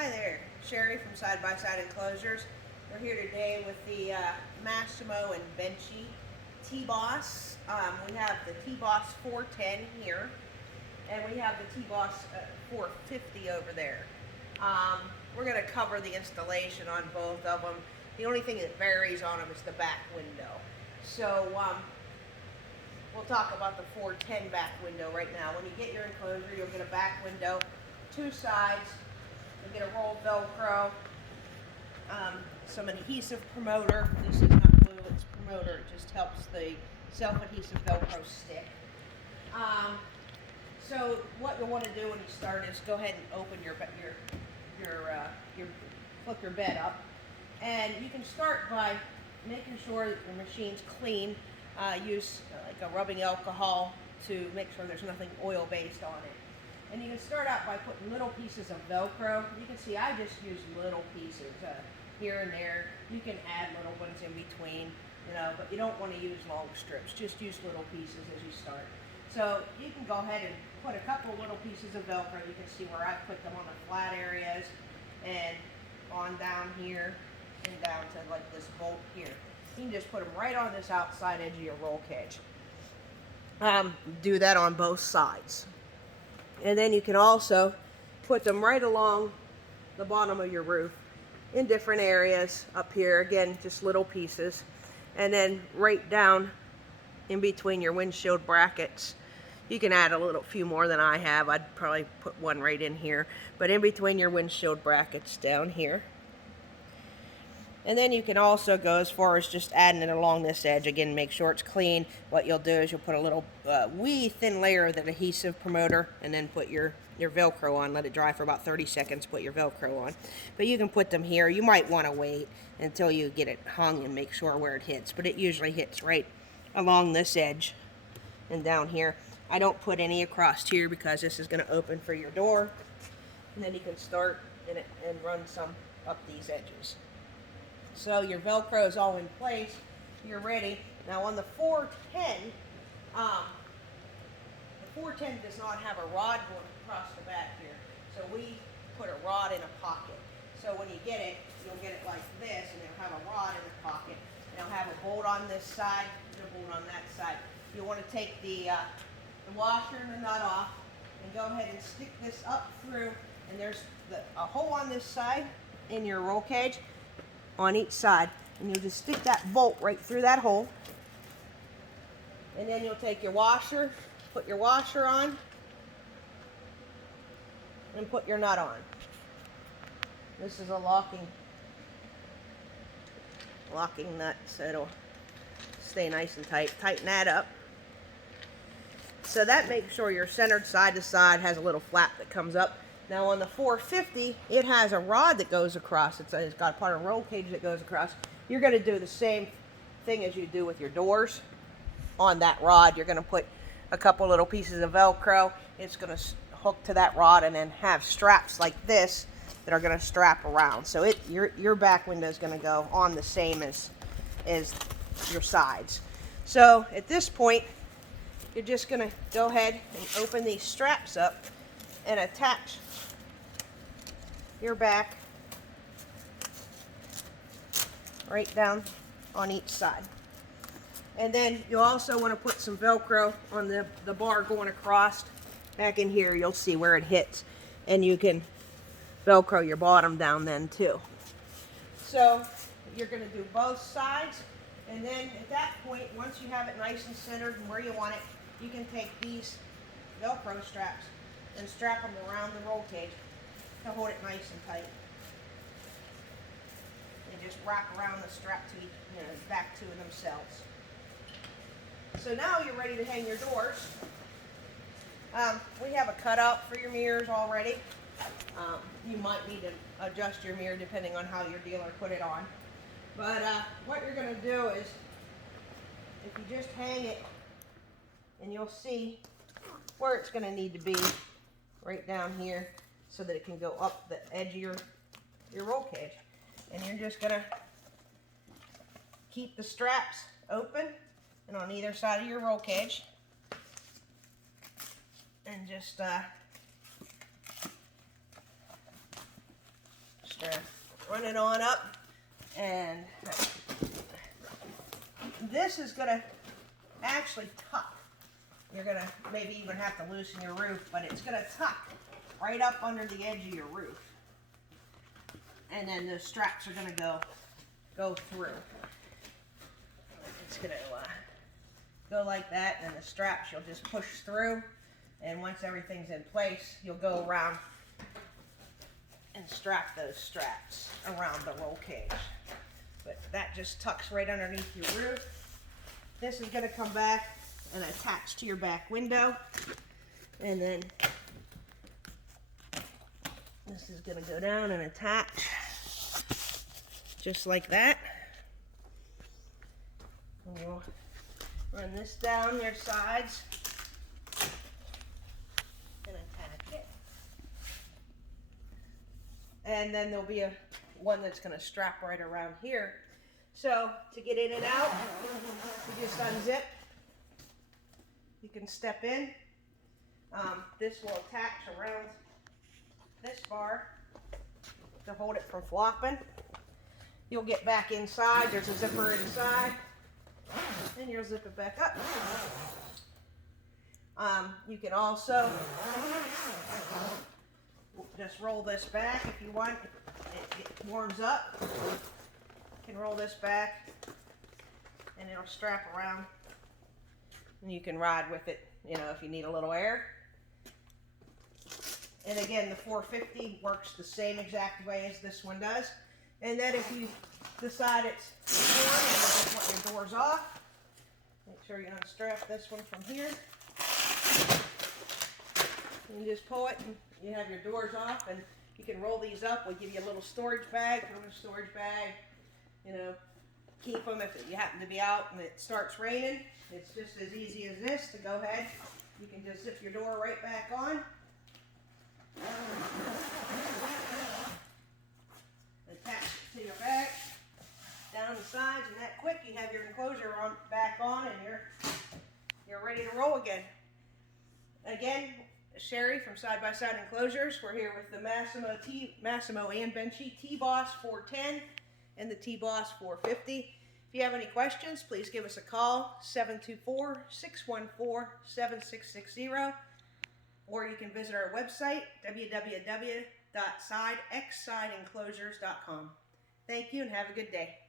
Hi there, Sherry from Side by Side Enclosures. We're here today with the Massimo and Benchy T-Boss. We have the T-Boss 410 here, and we have the T-Boss 450 over there. We're going to cover the installation on both of them. The only thing that varies on them is the back window. So we'll talk about the 410 back window right now. When you get your enclosure, you'll get a back window, two sides. You'll get a roll of Velcro, some adhesive promoter. This is not glue, it's promoter. It just helps the self-adhesive Velcro stick. So what you'll want to do when you start is go ahead and open flip your bed up, and you can start by making sure that your machine's clean. Use like a rubbing alcohol to make sure there's nothing oil-based on it. And you can start out by putting little pieces of Velcro. You can see I just use little pieces here and there. You can add little ones in between, but you don't want to use long strips. Just use little pieces as you start. So you can go ahead and put a couple little pieces of Velcro. You can see where I put them on the flat areas and on down here and down to like this bolt here. You can just put them right on this outside edge of your roll cage. Do that on both sides. And then you can also put them right along the bottom of your roof in different areas up here. Again, just little pieces. And then right down in between your windshield brackets. You can add a few more than I have. I'd probably put one right in here. But in between your windshield brackets down here. And then you can also go as far as just adding it along this edge. Again, make sure it's clean. What you'll do is you'll put a little wee thin layer of the adhesive promoter and then put your Velcro on. Let it dry for about 30 seconds, put your Velcro on. But you can put them here. You might want to wait until you get it hung and make sure where it hits. But it usually hits right along this edge and down here. I don't put any across here because this is going to open for your door. And then you can start and run some up these edges. So your Velcro is all in place. You're ready. Now on the 410, the 410 does not have a rod going across the back here. So we put a rod in a pocket. So when you get it, you'll get it like this, and it'll have a rod in the pocket. And it'll have a bolt on this side and a bolt on that side. You want to take the washer and the nut off and go ahead and stick this up through. And there's a hole on this side in your roll cage on each side, and you'll just stick that bolt right through that hole, and then you'll take your washer, put your washer on, and put your nut on. This is a locking nut, so it'll stay nice and tight. Tighten that up. So that makes sure you're centered side to side, has a little flap that comes up. Now on the 450, it has a rod that goes across. It's got a part of a roll cage that goes across. You're going to do the same thing as you do with your doors. On that rod, you're going to put a couple little pieces of Velcro. It's going to hook to that rod and then have straps like this that are going to strap around. So your back window is going to go on the same as your sides. So at this point, you're just going to go ahead and open these straps up and attach your back right down on each side. And then you'll also want to put some Velcro on the bar going across. Back in here, you'll see where it hits. And you can Velcro your bottom down then too. So you're going to do both sides. And then at that point, once you have it nice and centered and where you want it, you can take these Velcro straps and strap them around the roll cage to hold it nice and tight. And just wrap around the strap to back to themselves. So now you're ready to hang your doors. We have a cutout for your mirrors already. You might need to adjust your mirror depending on how your dealer put it on. But what you're going to do is, if you just hang it, and you'll see where it's going to need to be right down here so that it can go up the edge of your roll cage. And you're just going to keep the straps open and on either side of your roll cage. And just run it on up, and this is going to actually tuck. You're going to maybe even have to loosen your roof, but it's going to tuck right up under the edge of your roof. And then the straps are going to go through. It's going to go like that, and then the straps you'll just push through, and once everything's in place, you'll go around and strap those straps around the roll cage. But that just tucks right underneath your roof. This is going to come back and attach to your back window, and then this is going to go down and attach just like that. And we'll run this down your sides and attach it. And then there'll be one that's going to strap right around here. So to get in and out, you just unzip. You can step in. This will attach around this bar to hold it from flopping. You'll get back inside. There's a zipper inside. And you'll zip it back up. You can also just roll this back if you want. It warms up. You can roll this back and it'll strap around. And you can ride with it, you know, if you need a little air. And again, the 450 works the same exact way as this one does. And then if you decide it's warm and you just want your doors off, make sure you unstrap this one from here. You just pull it and you have your doors off, and you can roll these up. We'll give you a little storage bag, put them in a storage bag, you know, keep them if you happen to be out and it starts raining. It's just as easy as this to go ahead. You can just zip your door right back on. Attach it to your back, down the sides, and that quick you have your enclosure back on, and you're ready to roll again. Again, Sherry from Side by Side Enclosures. We're here with the Massimo and Benchy T-Boss 410 and the T-Boss 450. If you have any questions, please give us a call, 724-614-7660, or you can visit our website, www.xsideenclosures.com. Thank you and have a good day.